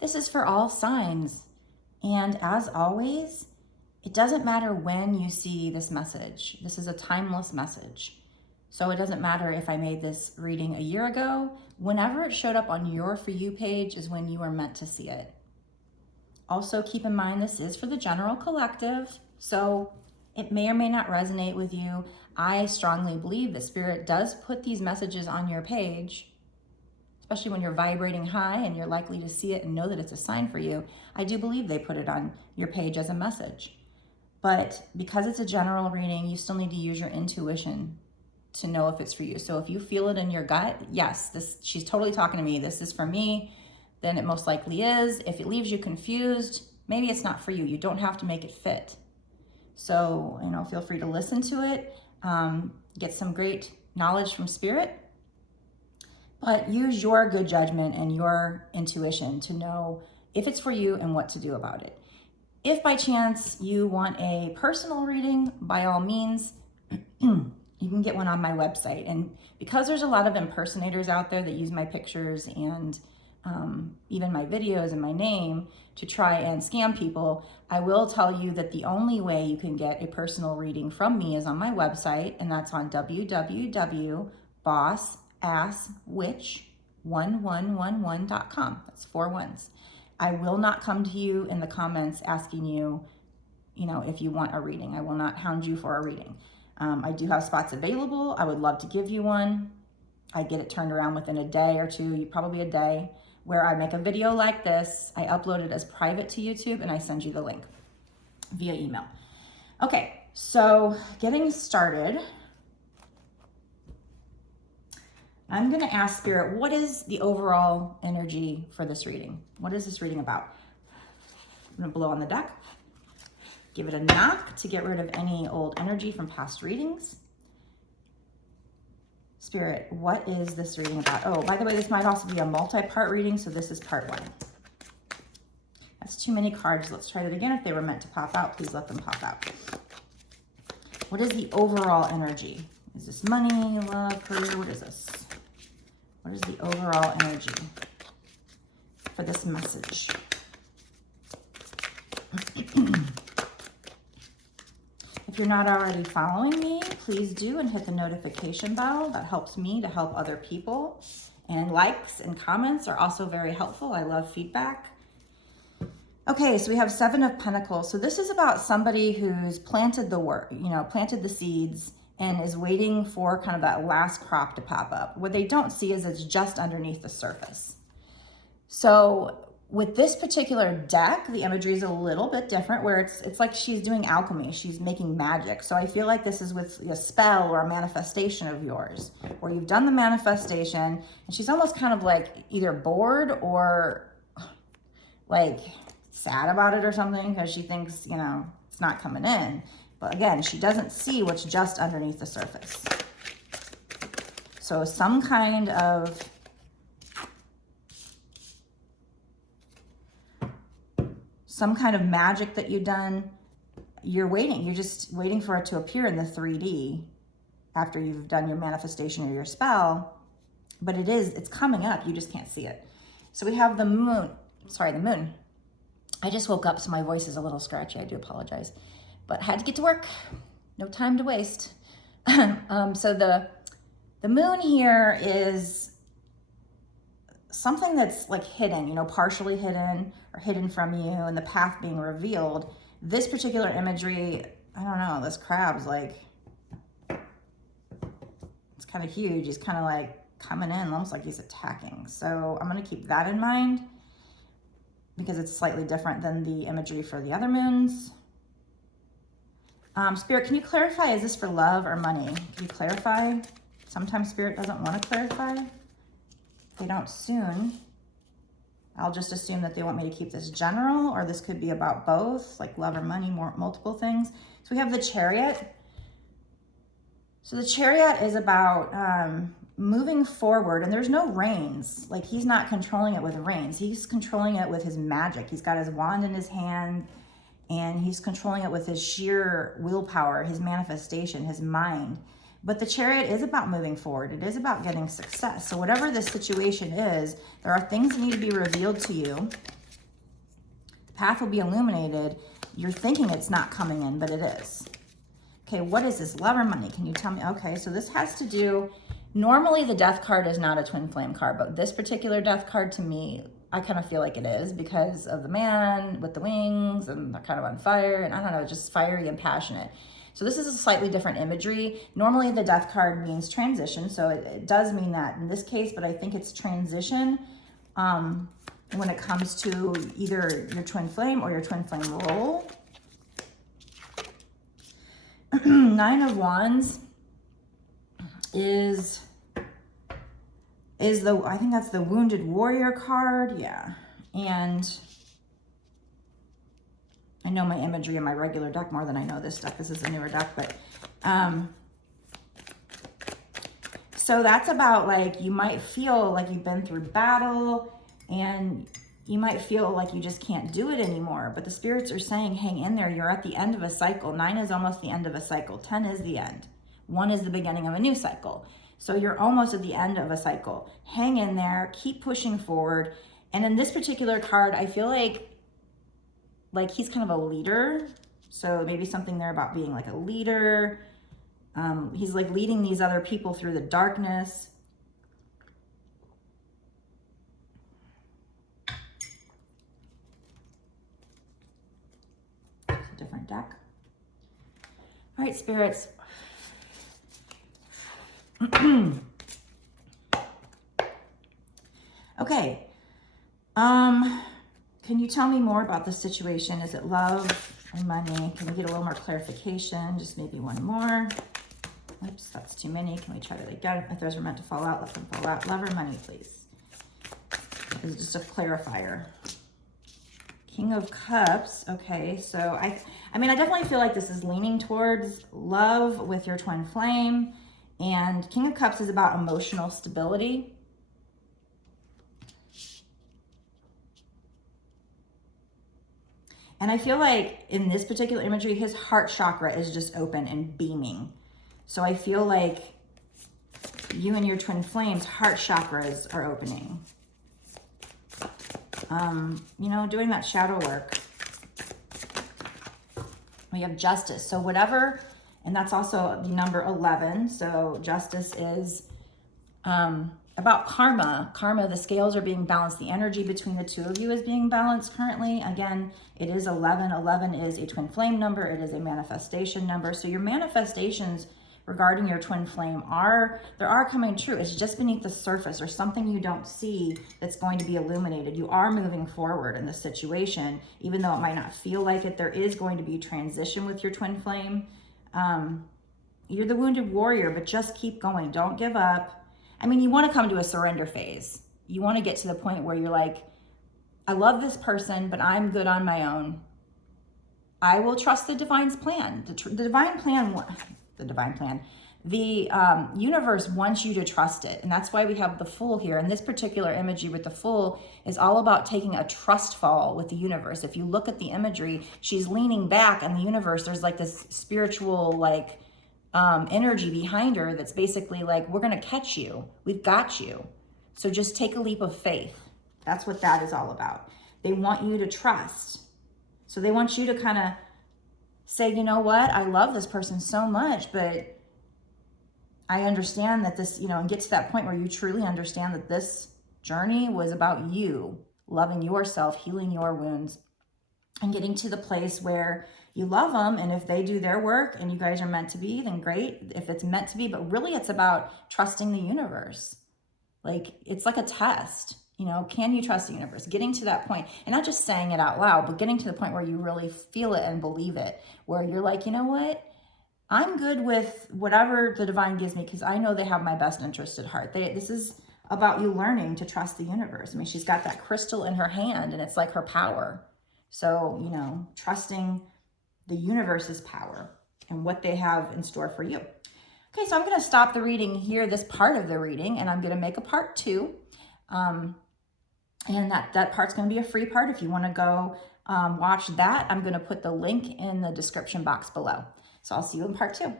This is for all signs. And as always, it doesn't matter when you see this message. This is a timeless message. So it doesn't matter if I made this reading a year ago. Whenever it showed up on your For You page is when you were meant to see it. Also keep in mind this is for the general collective, so it may or may not resonate with you. I strongly believe that Spirit does put these messages on your page, especially when you're vibrating high and you're likely to see it and know that it's a sign for you. I do believe they put it on your page as a message. But because it's a general reading, you still need to use your intuition to know if it's for you. So if you feel it in your gut, yes, she's totally talking to me, this is for me, then it most likely is. If it leaves you confused, maybe it's not for you. You don't have to make it fit. So, feel free to listen to it, get some great knowledge from Spirit, but use your good judgment and your intuition to know if it's for you and what to do about it. If by chance you want a personal reading, by all means, you can get one on my website. And because there's a lot of impersonators out there that use my pictures and even my videos and my name to try and scam people, I will tell you that the only way you can get a personal reading from me is on my website, and that's on www.bossasswitch1111.com. That's 4 ones. I will not come to you in the comments asking you, if you want a reading. I will not hound you for a reading. I do have spots available. I would love to give you one. I get it turned around within a day or two, probably a day, where I make a video like this. I upload it as private to YouTube and I send you the link via email. Okay, so getting started, I'm gonna ask Spirit, what is the overall energy for this reading? What is this reading about? I'm gonna blow on the deck, give it a knock to get rid of any old energy from past readings. Spirit, what is this reading about? Oh, by the way, this might also be a multi-part reading, so this is part 1. That's too many cards. Let's try that again. If they were meant to pop out, please let them pop out. What is the overall energy? Is this money, love, career? What is this? What is the overall energy for this message? If you're not already following me, please do and hit the notification bell. That helps me to help other people. And likes and comments are also very helpful. I love feedback. Okay, so we have 7 of Pentacles. So this is about somebody who's planted the work, planted the seeds and is waiting for kind of that last crop to pop up. What they don't see is it's just underneath the surface. So with this particular deck, the imagery is a little bit different, where it's like she's doing alchemy, she's making magic. So I feel like this is with a spell or a manifestation of yours, where you've done the manifestation and she's almost kind of like either bored or like sad about it or something, because she thinks, it's not coming in. But again, she doesn't see what's just underneath the surface. So some kind of magic that you've done, you're just waiting for it to appear in the 3D after you've done your manifestation or your spell, but it's coming up, you just can't see it. So we have the moon. I just woke up, so my voice is a little scratchy, I do apologize, but had to get to work, no time to waste. So the moon here is something that's like hidden, partially hidden or hidden from you, and the path being revealed. This particular imagery, I don't know, this crab's like, it's kind of huge. He's kind of like coming in, almost like he's attacking. So I'm going to keep that in mind because it's slightly different than the imagery for the other moons. Spirit, can you clarify, is this for love or money? Can you clarify? Sometimes Spirit doesn't want to clarify. If they don't soon, I'll just assume that they want me to keep this general, or this could be about both, like love or money, multiple things. So we have the Chariot. So the Chariot is about moving forward, and there's no reins. Like, he's not controlling it with reins. He's controlling it with his magic. He's got his wand in his hand, and he's controlling it with his sheer willpower, his manifestation, his mind. But the Chariot is about moving forward. It is about getting success. So whatever this situation is, there are things that need to be revealed to you. Path will be illuminated. You're thinking it's not coming in, but it is. Okay, what is this? Love or money? Can you tell me? Okay, so this has to do, normally the death card is not a twin flame card, but this particular death card to me, I kind of feel like it is because of the man with the wings and they're kind of on fire and I don't know, just fiery and passionate. So this is a slightly different imagery. Normally the death card means transition, so it does mean that in this case, but I think it's transition when it comes to either your twin flame or your twin flame role. Nine of Wands is the, I think that's the Wounded Warrior card. Yeah. And I know my imagery in my regular deck more than I know this deck. This is a newer deck, but so that's about like, you might feel like you've been through battle and you might feel like you just can't do it anymore, but the spirits are saying, hang in there. You're at the end of a cycle. 9 is almost the end of a cycle. 10 is the end. 1 is the beginning of a new cycle. So you're almost at the end of a cycle. Hang in there, keep pushing forward. And in this particular card, I feel like he's kind of a leader. So maybe something there about being like a leader. He's like leading these other people through the darkness. Different deck. All right, spirits. Okay. Can you tell me more about the situation? Is it love or money? Can we get a little more clarification? Just maybe one more. Oops, that's too many. Can we try that again? If those were meant to fall out, let them fall out. Love or money, please. This is just a clarifier. King of Cups. Okay, so I mean, I definitely feel like this is leaning towards love with your twin flame. And King of Cups is about emotional stability. And I feel like in this particular imagery, his heart chakra is just open and beaming. So I feel like you and your twin flames' heart chakras are opening. You know, doing that shadow work. We have Justice. So whatever, and that's also the number 11. So Justice is about karma. Karma, the scales are being balanced. The energy between the two of you is being balanced currently. Again, it is 11. 11 is a twin flame number. It is a manifestation number. So your manifestations regarding your twin flame are coming true. It's just beneath the surface or something you don't see that's going to be illuminated. You are moving forward in this situation, even though it might not feel like it. There is going to be transition with your twin flame. You're the Wounded Warrior, but just keep going. Don't give up. I mean, you want to come to a surrender phase. You want to get to the point where you're like, I love this person, but I'm good on my own. I will trust the divine's plan. The universe wants you to trust it. And that's why we have the Fool here. And this particular imagery with the Fool is all about taking a trust fall with the universe. If you look at the imagery, she's leaning back and the universe, there's like this spiritual like energy behind her that's basically like, we're going to catch you. We've got you. So just take a leap of faith. That's what that is all about. They want you to trust. So they want you to kind of say, you know what, I love this person so much, but I understand that this, you know, and get to that point where you truly understand that this journey was about you, loving yourself, healing your wounds, and getting to the place where you love them. And if they do their work and you guys are meant to be, then great, if it's meant to be. But really it's about trusting the universe. Like, it's like a test. You know, can you trust the universe? Getting to that point, and not just saying it out loud, but getting to the point where you really feel it and believe it, where you're like, you know what? I'm good with whatever the divine gives me because I know they have my best interest at heart. This is about you learning to trust the universe. I mean, she's got that crystal in her hand and it's like her power. So, you know, trusting the universe's power and what they have in store for you. Okay, so I'm going to stop the reading here, this part of the reading, and I'm going to make a part 2. And that part's going to be a free part. If you want to go watch that, I'm going to put the link in the description box below. So I'll see you in part 2.